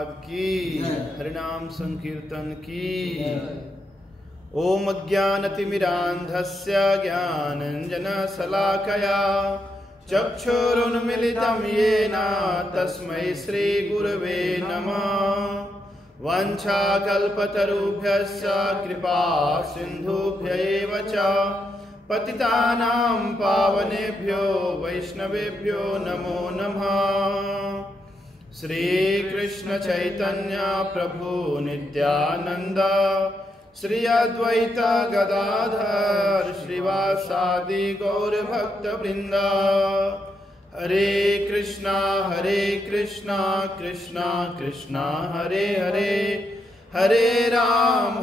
प्रभुपाद की, हरिनाम संकीर्तन की। ओम अज्ञानतिमिरान्धस्य ज्ञानाञ्जनशलाकया चक्षुरुन्मीलितं येन तस्मै श्रीगुरवे नमः। वाञ्छाकल्पतरुभ्यश्च कृपा सिन्धुभ्य एव च पतितानां पावनेभ्यो वैष्णवेभ्यो नमो नमः। श्री कृष्ण चैतन्य प्रभु नित्यानंद, श्री अद्वैत गदाधर श्रीवासादि गौर भक्त वृंद। हरे कृष्णा कृष्णा कृष्णा हरे हरे, हरे राम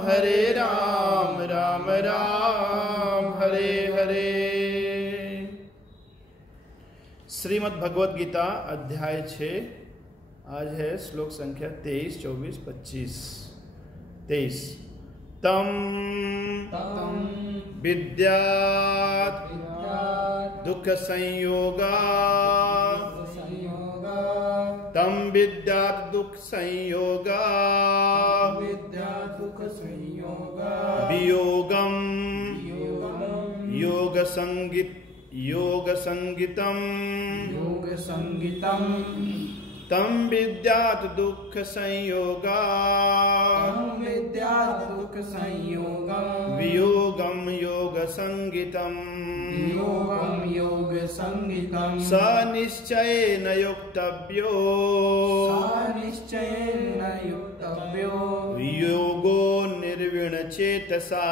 राम राम हरे हरे। श्रीमद् भगवद गीता अध्याय 6, आज है श्लोक संख्या 23, 24, 25। 23। तम विद्यात् दुख संयोगा, तम विद्यात् दुख संयोगा, वियोगम योग संगीतम तम विद्यात् दुख संयोगा, वियोगम योग संगीतम स निश्चयेन युक्तव्यो, योगो निर्विण चेतसा,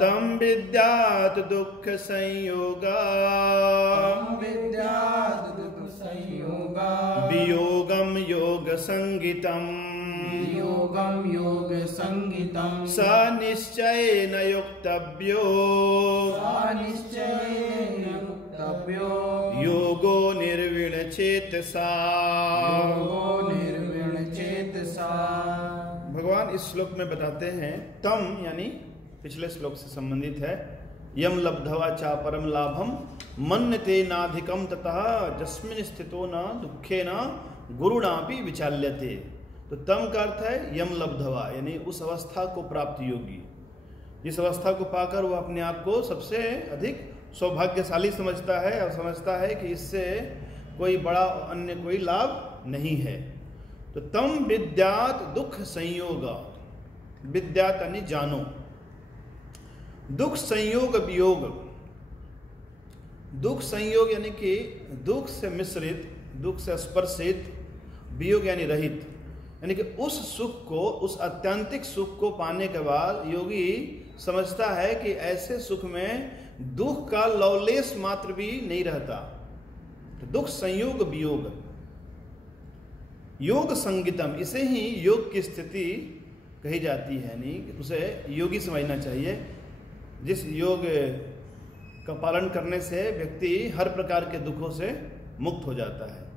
तम विद्यात् दुख संयोगा, वियोगम योग संगीतम स निश्चयेन युक्तव्यो, योगो निर्विण चेतसा। भगवान इस श्लोक में बताते हैं तम यानी पिछले श्लोक से संबंधित है, यम लब्धवा चा परम लाभम मन्यते नाधिकम ततः जस्मिन् स्थितो न दुखे न गुरुणापि विचाल्यते। तो तम का अर्थ है यम लब्धवा यानी उस अवस्था को प्राप्त योगी, जिस अवस्था को पाकर वो अपने आप को सबसे अधिक सौभाग्यशाली समझता है और समझता है कि इससे कोई बड़ा अन्य कोई लाभ नहीं है। तो तम विद्यात् दुख संयोग, विद्यात् यानी जानो, दुख संयोग वियोग। दुख संयोग यानी कि दुख से मिश्रित, दुख से स्पर्शित, वियोग यानी रहित, यानी कि उस सुख को, उस आत्यंतिक सुख को पाने के बाद योगी समझता है कि ऐसे सुख में दुख का लवलेश मात्र भी नहीं रहता। तो दुख संयोग वियोग, योग संगीतम, इसे ही योग की स्थिति कही जाती है, यानी उसे योगी समझना चाहिए। जिस योग का पालन करने से व्यक्ति हर प्रकार के दुखों से मुक्त हो जाता है।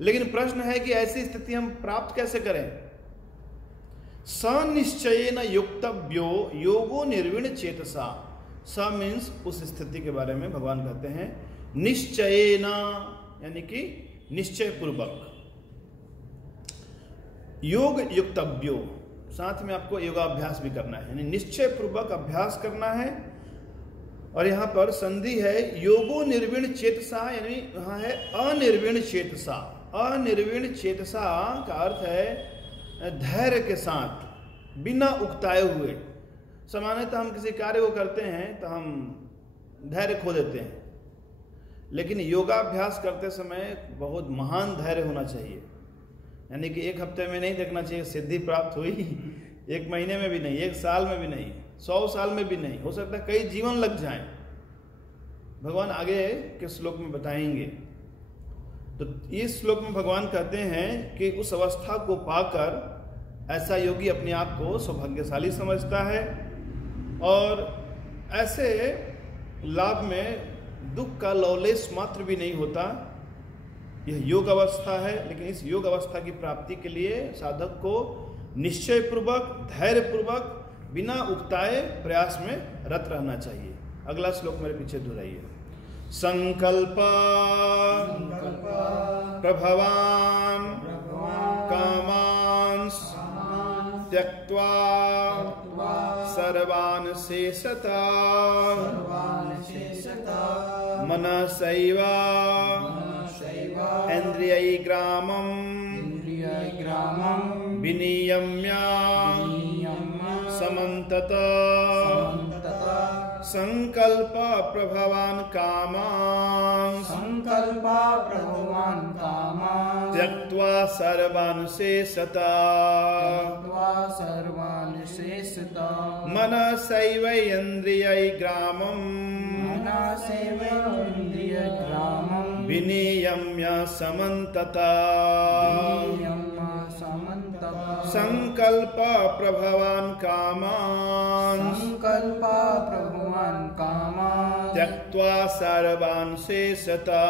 लेकिन प्रश्न है कि ऐसी स्थिति हम प्राप्त कैसे करें। सनिश्चयेन युक्तव्यो योगो निर्विण चेतसा। स मीन्स उस स्थिति के बारे में भगवान कहते हैं निश्चयेन यानी कि निश्चय पूर्वक, योग युक्तव्यो, साथ में आपको योगाभ्यास भी करना है, यानी निश्चय पूर्वक अभ्यास करना है। और यहाँ पर संधि है योगो निर्विण चेतसा, यानी यहाँ है अनिर्विण चेतसा। अनिर्विण चेतसा का अर्थ है धैर्य के साथ, बिना उकताए हुए। सामान्यतः हम किसी कार्य को करते हैं तो हम धैर्य खो देते हैं, लेकिन योगाभ्यास करते समय बहुत महान धैर्य होना चाहिए। यानी कि एक हफ्ते में नहीं देखना चाहिए सिद्धि प्राप्त हुई, एक महीने में भी नहीं, एक साल में भी नहीं, 100 साल में भी नहीं, हो सकता है कई जीवन लग जाएं। भगवान आगे के श्लोक में बताएंगे। तो इस श्लोक में भगवान कहते हैं कि उस अवस्था को पाकर ऐसा योगी अपने आप को सौभाग्यशाली समझता है और ऐसे लाभ में दुख का लवलेश मात्र भी नहीं होता। यह योग अवस्था है, लेकिन इस योग अवस्था की प्राप्ति के लिए साधक को निश्चय पूर्वक, धैर्य पूर्वक, बिना उकताए प्रयास में रत रहना चाहिए। अगला श्लोक मेरे पीछे दोहराइए। संकल्प प्रभवान कामांस त्यक्त्वा सर्वान् शेषता मनसैव इन्द्रियैर्ग्रामं विनियम्य समन्तत संकल्प प्रभवान् कामान् त्यक्त्वा सर्वान् शेषता मनसैव इन्द्रियैर्ग्रामं विनियम्य समन्तता संकल्प प्रभवान् कामान् त्यक्त्वा सर्वान् शेषता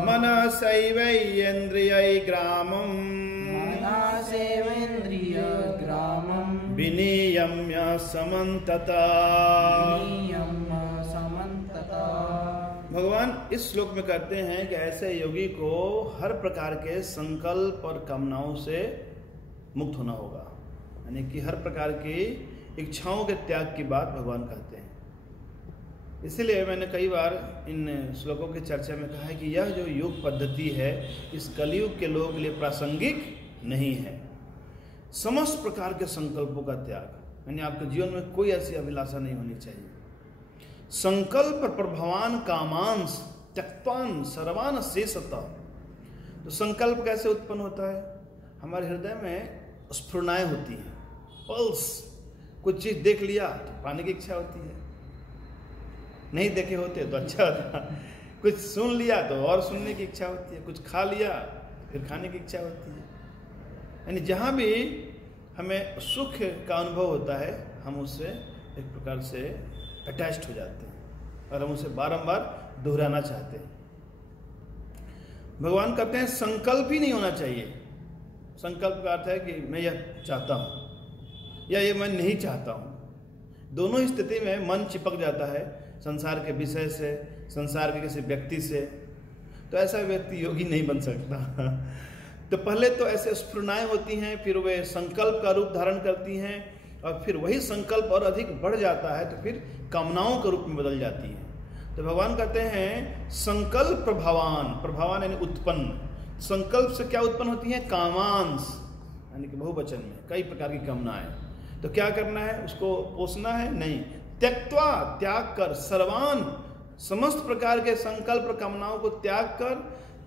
मनसैव इन्द्रियैर्ग्रामं विनियम्य समन्तता। भगवान इस श्लोक में कहते हैं कि ऐसे योगी को हर प्रकार के संकल्प और कामनाओं से मुक्त होना होगा, यानी कि हर प्रकार की इच्छाओं के त्याग की बात भगवान कहते हैं। इसीलिए मैंने कई बार इन श्लोकों की चर्चा में कहा है कि यह जो योग पद्धति है इस कलयुग के लोगों के लिए प्रासंगिक नहीं है। समस्त प्रकार के संकल्पों का त्याग, यानी आपके जीवन में कोई ऐसी अभिलाषा नहीं होनी चाहिए। संकल्प प्रभवान कामांस त्यक्त्वान सर्वान् शेषता। तो संकल्प कैसे उत्पन्न होता है? हमारे हृदय में स्फुरणाएं होती हैं, पल्स। कुछ चीज देख लिया तो पाने की इच्छा होती है, नहीं देखे होते तो अच्छा होता, कुछ सुन लिया तो और सुनने की इच्छा होती है, कुछ खा लिया फिर खाने की इच्छा होती है। यानी जहाँ भी हमें सुख का अनुभव होता है हम उससे एक प्रकार से अटैच्ड हो जाते हैं और हम उसे बारंबार दोहराना चाहते हैं। भगवान कहते हैं संकल्प ही नहीं होना चाहिए। संकल्प का अर्थ है कि मैं यह चाहता हूँ या ये मैं नहीं चाहता हूँ। दोनों स्थिति में मन चिपक जाता है संसार के विषय से, संसार के किसी व्यक्ति से। तो ऐसा व्यक्ति योगी नहीं बन सकता। तो पहले तो ऐसे स्फुरणाएं होती हैं, फिर वे संकल्प का रूप धारण करती हैं और फिर वही संकल्प और अधिक बढ़ जाता है तो फिर कामनाओं के रूप में बदल जाती है। तो भगवान कहते हैं संकल्प प्रभावान, प्रभावान यानी उत्पन्न। संकल्प से क्या उत्पन्न होती है? कामांस, यानी कि बहुवचन में कई प्रकार की कामनाएं। तो क्या करना है? उसको पोषना है? नहीं। त्यक्त्वा, त्याग कर, सर्वान, समस्त प्रकार के संकल्प कामनाओं को त्याग कर।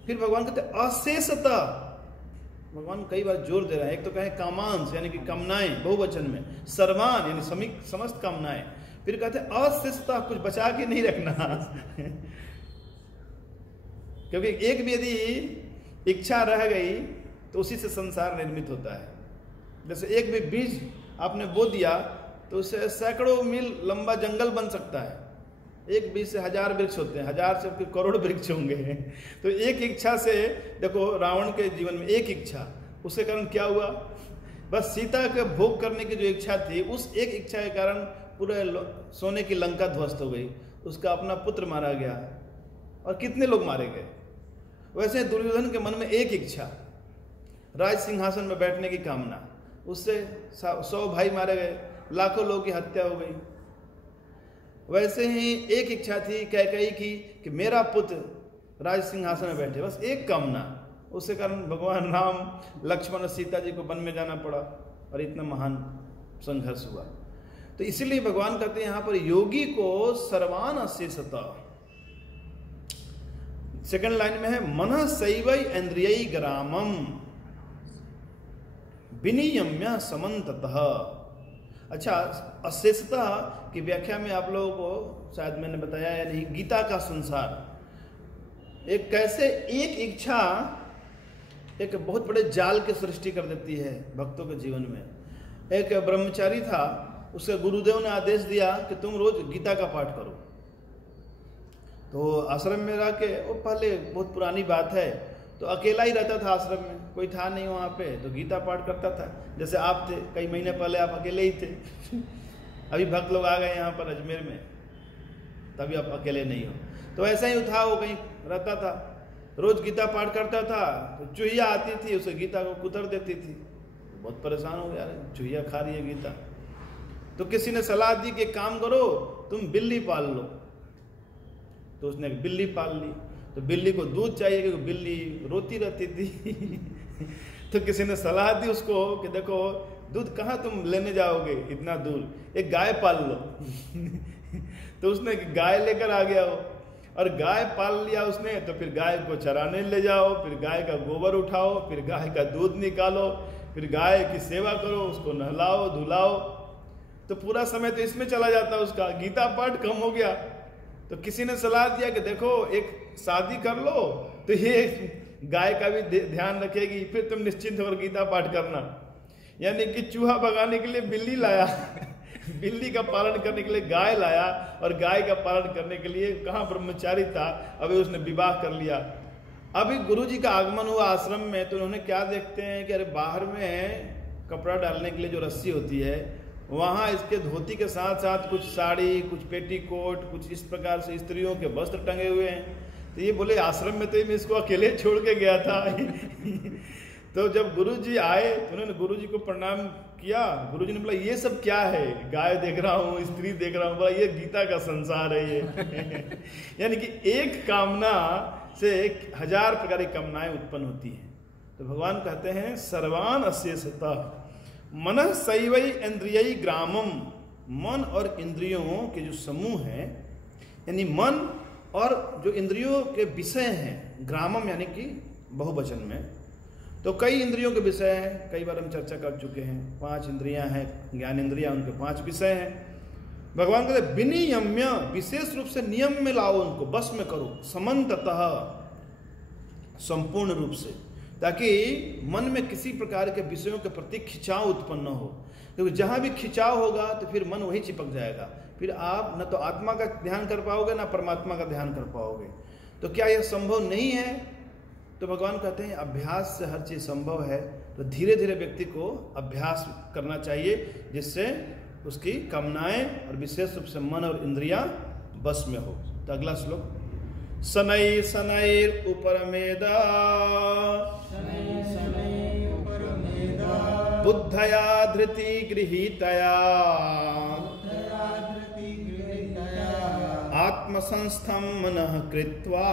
फिर भगवान कहते हैं अशेषता। भगवान कई बार जोर दे रहे हैं। एक तो कहे कामांस यानी कि कामनाएं बहुवचन में, सर्वान यानी समस्त कामनाएं। फिर कहते हैं अशेषता, कुछ बचा के नहीं रखना। क्योंकि एक भी यदि इच्छा रह गई तो उसी से संसार निर्मित होता है। जैसे एक भी बीज आपने बो दिया तो उससे सैकड़ों मील लंबा जंगल बन सकता है। एक बीज से 1000 वृक्ष होते हैं, 1000 से फिर करोड़ वृक्ष होंगे। तो एक इच्छा से देखो, रावण के जीवन में एक इच्छा, उसके कारण क्या हुआ? बस सीता के भोग करने की जो इच्छा थी, उस एक इच्छा के कारण पूरे सोने की लंका ध्वस्त हो गई। उसका अपना पुत्र मारा गया और कितने लोग मारे गए। वैसे दुर्योधन के मन में एक इच्छा, राज सिंहासन में बैठने की कामना, उससे 100 भाई मारे गए, लाखों लोगों की हत्या हो गई। वैसे ही एक इच्छा थी कैकेयी की कि मेरा पुत्र राज सिंहासन में बैठे, बस एक कामना। उसके कारण भगवान राम, लक्ष्मण और सीता जी को वन में जाना पड़ा और इतना महान संघर्ष हुआ। तो इसीलिए भगवान कहते हैं यहाँ पर योगी को सर्वान अशेषता। सेकंड लाइन में है मनः सैवै इंद्रियै ग्रामम विनियम्य समन्ततः। अच्छा, अशेषता की व्याख्या में आप लोगों को शायद मैंने बताया या नहीं, गीता का संसार एक कैसे एक इच्छा एक बहुत बड़े जाल की सृष्टि कर देती है भक्तों के जीवन में। एक ब्रह्मचारी था, उसके गुरुदेव ने आदेश दिया कि तुम रोज गीता का पाठ करो। तो आश्रम में रह के, वो पहले बहुत पुरानी बात है, तो अकेला ही रहता था आश्रम में, कोई था नहीं वहाँ पे, तो गीता पाठ करता था। जैसे आप थे, कई महीने पहले आप अकेले ही थे। अभी भक्त लोग आ गए यहाँ पर अजमेर में, तभी आप अकेले नहीं हो। तो ऐसा ही था, वो कहीं रहता था, रोज गीता पाठ करता था, तो चूहिया आती थी, उसे गीता को कुतर देती थी। बहुत परेशान हो गया, चूहिया खा रही है गीता। तो किसी ने सलाह दी कि काम करो, तुम बिल्ली पाल लो। तो उसने एक बिल्ली पाल ली। तो बिल्ली को दूध चाहिए क्योंकि बिल्ली रोती रहती थी। तो किसी ने सलाह दी उसको कि देखो दूध कहाँ तुम लेने जाओगे इतना दूर, एक गाय पाल लो। तो उसने गाय लेकर आ गया वो, और गाय पाल लिया उसने। तो फिर गाय को चराने ले जाओ, फिर गाय का गोबर उठाओ, फिर गाय का दूध निकालो, फिर गाय की सेवा करो, उसको नहलाओ धुलाओ। तो पूरा समय तो इसमें चला जाता उसका, गीता पाठ कम हो गया। तो किसी ने सलाह दिया कि देखो एक शादी कर लो, तो ये गाय का भी ध्यान रखेगी, फिर तुम निश्चिंत होकर गीता पाठ करना। यानी कि चूहा भगाने के लिए बिल्ली लाया, बिल्ली का पालन करने के लिए गाय लाया, और गाय का पालन करने के लिए कहाँ ब्रह्मचारी था, अभी उसने विवाह कर लिया। अभी गुरुजी का आगमन हुआ आश्रम में, तो उन्होंने क्या देखते हैं कि अरे बाहर में कपड़ा डालने के लिए जो रस्सी होती है, वहाँ इसके धोती के साथ साथ कुछ साड़ी, कुछ पेटीकोट, कुछ इस प्रकार से स्त्रियों के वस्त्र टंगे हुए हैं। तो ये बोले आश्रम में तो मैं इसको अकेले छोड़ के गया था। तो जब गुरुजी आए तो उन्होंने गुरुजी को प्रणाम किया। गुरुजी ने बोला ये सब क्या है, गाय देख रहा हूँ, स्त्री देख रहा हूँ, बोला ये गीता का संसार है ये। यानी कि एक कामना से 1000 प्रकार की कामनाएं उत्पन्न होती हैं। तो भगवान कहते हैं सर्वान अशेषता मन सैवई इंद्रियई ग्रामम, मन और इंद्रियों के जो समूह हैं, यानी मन और जो इंद्रियों के विषय हैं, ग्रामम यानी कि बहुवचन में, तो कई इंद्रियों के विषय हैं, कई बार हम चर्चा कर चुके हैं। 5 इंद्रियां हैं, ज्ञान इंद्रियां, उनके 5 विषय हैं। भगवान कहते विनियम्य, विशेष रूप से नियम में लाओ, उनको बस में करो, समन्ततः, संपूर्ण रूप से, ताकि मन में किसी प्रकार के विषयों के प्रति खिंचाव उत्पन्न न हो। क्योंकि जहां भी खिंचाव होगा तो फिर मन वही चिपक जाएगा, फिर आप न तो आत्मा का ध्यान कर पाओगे ना परमात्मा का ध्यान कर पाओगे। तो क्या यह संभव नहीं है? तो भगवान कहते हैं अभ्यास से हर चीज संभव है। तो धीरे धीरे व्यक्ति को अभ्यास करना चाहिए, जिससे उसकी कामनाएं और विशेष रूप से मन और इंद्रियां बस में हो। तो अगला श्लोक, शनैः शनैः उपरमेदा बुद्धया धृति गृहीतया आत्मसंस्थं मनः कृत्वा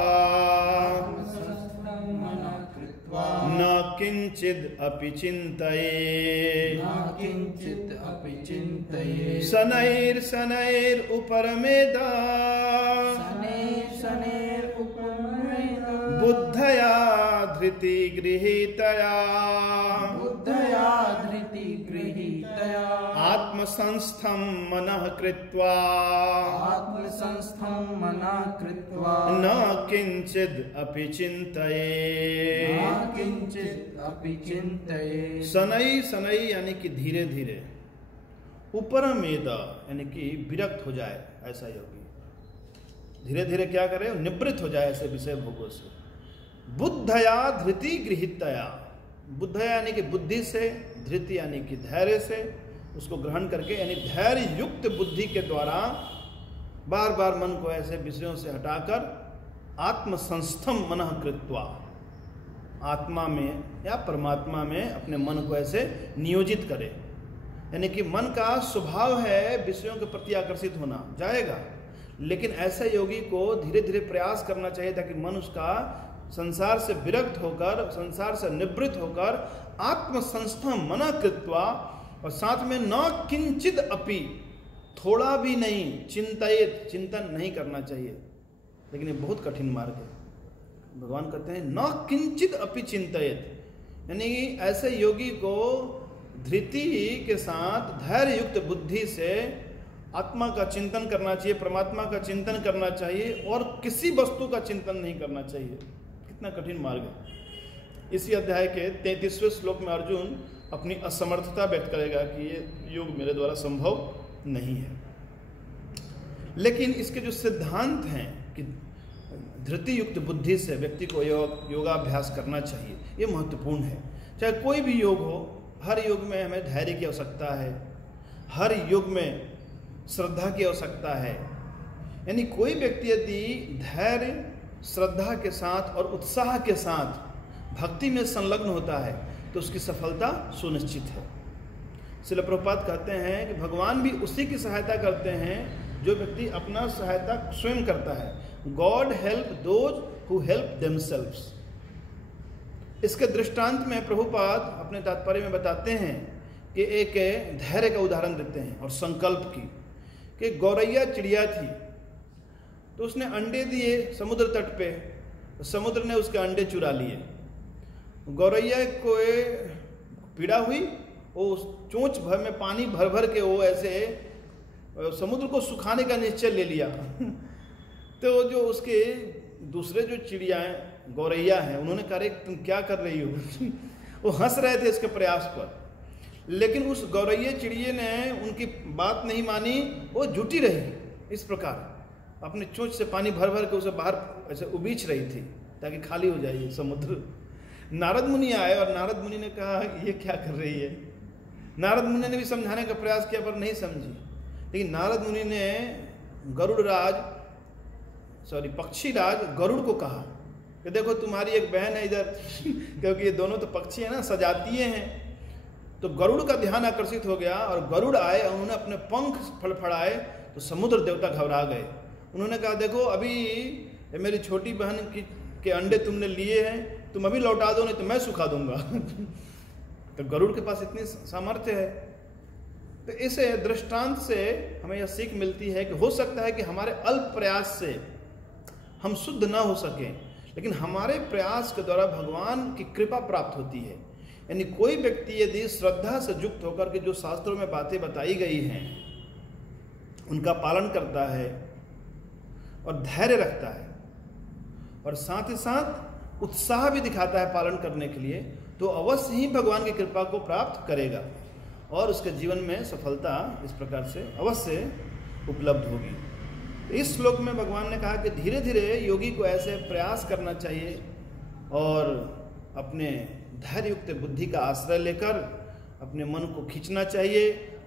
न किंचिद अपि चिंतये शनैः शनैः उपरमेदा बुद्धया धृति गृहीतया आत्मसंस्थं मनः कृत्वा न किंचिद अपि चिंतये। शनैः शनैः यानी कि धीरे धीरे, उपरमेदा यानी कि विरक्त हो जाए, ऐसा योगी धीरे धीरे क्या करे, निवृत्त हो जाए ऐसे विषय भोगों से। बुद्धया धृति गृहीतया, बुद्धया यानी कि बुद्धि से, धृति यानी कि धैर्य से उसको ग्रहण करके, यानी धैर्य युक्त बुद्धि के द्वारा बार बार मन को ऐसे विषयों से हटाकर आत्मसंस्थम मनः कृत्वा, आत्मा में या परमात्मा में अपने मन को ऐसे नियोजित करे। यानी कि मन का स्वभाव है विषयों के प्रति आकर्षित होना, जाएगा, लेकिन ऐसे योगी को धीरे धीरे प्रयास करना चाहिए ताकि मन उसका संसार से विरक्त होकर, संसार से निवृत्त होकर आत्मसंस्थम मनः कृत्वा, और साथ में न किंचित अपि, थोड़ा भी नहीं, चिंतित, चिंतन नहीं करना चाहिए। लेकिन ये बहुत कठिन मार्ग है। भगवान कहते हैं न किंचित अपि चिंतित, यानी ऐसे योगी को धृति के साथ धैर्य युक्त बुद्धि से आत्मा का चिंतन करना चाहिए, परमात्मा का चिंतन करना चाहिए, और किसी वस्तु का चिंतन नहीं करना चाहिए। कितना कठिन मार्ग है। इसी अध्याय के 33वें श्लोक में अर्जुन अपनी असमर्थता व्यक्त करेगा कि ये योग मेरे द्वारा संभव नहीं है। लेकिन इसके जो सिद्धांत हैं कि धृति युक्त बुद्धि से व्यक्ति को योगाभ्यास करना चाहिए, ये महत्वपूर्ण है। चाहे कोई भी योग हो, हर योग में हमें धैर्य की आवश्यकता है, हर योग में श्रद्धा की आवश्यकता है, यानी कोई व्यक्ति यदि धैर्य, श्रद्धा के साथ और उत्साह के साथ भक्ति में संलग्न होता है तो उसकी सफलता सुनिश्चित है। श्रील प्रभुपाद कहते हैं कि भगवान भी उसी की सहायता करते हैं जो व्यक्ति अपना सहायता स्वयं करता है। God help those who help themselves. इसके दृष्टांत में प्रभुपाद अपने तात्पर्य में बताते हैं कि एक धैर्य का उदाहरण देते हैं और संकल्प की, कि गौरैया चिड़िया थी तो उसने अंडे दिए समुद्र तट पे, समुद्र ने उसके अंडे चुरा लिए। गौरैया को पीड़ा हुई, वो चोंच भर में पानी भर भर के वो ऐसे समुद्र को सुखाने का निश्चय ले लिया। तो जो उसके दूसरे जो चिड़िया हैं, गौरैया हैं, उन्होंने कहा तुम क्या कर रही हो? वो हंस रहे थे इसके प्रयास पर, लेकिन उस गौरैया चिड़िया ने उनकी बात नहीं मानी, वो जुटी रही इस प्रकार अपने चोंच से पानी भर भर के उसे बाहर ऐसे उबीच रही थी ताकि खाली हो जाए समुद्र। नारद मुनि आए और नारद मुनि ने कहा ये क्या कर रही है? नारद मुनि ने भी समझाने का प्रयास किया पर नहीं समझी। लेकिन नारद मुनि ने पक्षीराज गरुड़ को कहा कि देखो तुम्हारी एक बहन है इधर क्योंकि ये दोनों तो पक्षी है ना, सजातीय हैं। तो गरुड़ का ध्यान आकर्षित हो गया और गरुड़ आए और उन्होंने अपने पंख फड़फड़ाए तो समुद्र देवता घबरा गए। उन्होंने कहा देखो अभी मेरी छोटी बहन के अंडे तुमने लिए हैं, तुम अभी लौटा दो नहीं तो मैं सुखा दूंगा। तो गरुड़ के पास इतनी सामर्थ्य है। तो इस दृष्टांत से हमें यह सीख मिलती है कि हो सकता है कि हमारे अल्प प्रयास से हम शुद्ध ना हो सकें, लेकिन हमारे प्रयास के द्वारा भगवान की कृपा प्राप्त होती है। यानी कोई व्यक्ति यदि श्रद्धा से युक्त होकर के जो शास्त्रों में बातें बताई गई हैं उनका पालन करता है और धैर्य रखता है और साथ ही साथ उत्साह भी दिखाता है पालन करने के लिए, तो अवश्य ही भगवान की कृपा को प्राप्त करेगा और उसके जीवन में सफलता इस प्रकार से अवश्य उपलब्ध होगी। इस श्लोक में भगवान ने कहा कि धीरे धीरे योगी को ऐसे प्रयास करना चाहिए और अपने धैर्ययुक्त बुद्धि का आश्रय लेकर अपने मन को खींचना चाहिए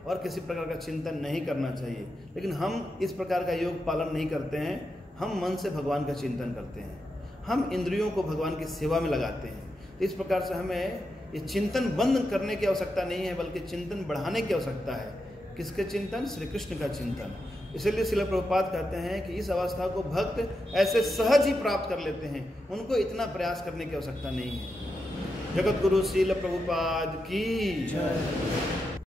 और किसी प्रकार का चिंतन नहीं करना चाहिए। लेकिन हम इस प्रकार का योग पालन नहीं करते हैं, हम मन से भगवान का चिंतन करते हैं, हम इंद्रियों को भगवान की सेवा में लगाते हैं। तो इस प्रकार से हमें ये चिंतन बंद करने की आवश्यकता नहीं है, बल्कि चिंतन बढ़ाने की आवश्यकता है। किसके चिंतन? श्री कृष्ण का चिंतन। इसलिए श्रील प्रभुपाद कहते हैं कि इस अवस्था को भक्त ऐसे सहज ही प्राप्त कर लेते हैं, उनको इतना प्रयास करने की आवश्यकता नहीं है। जगत गुरु श्रील प्रभुपाद की जय।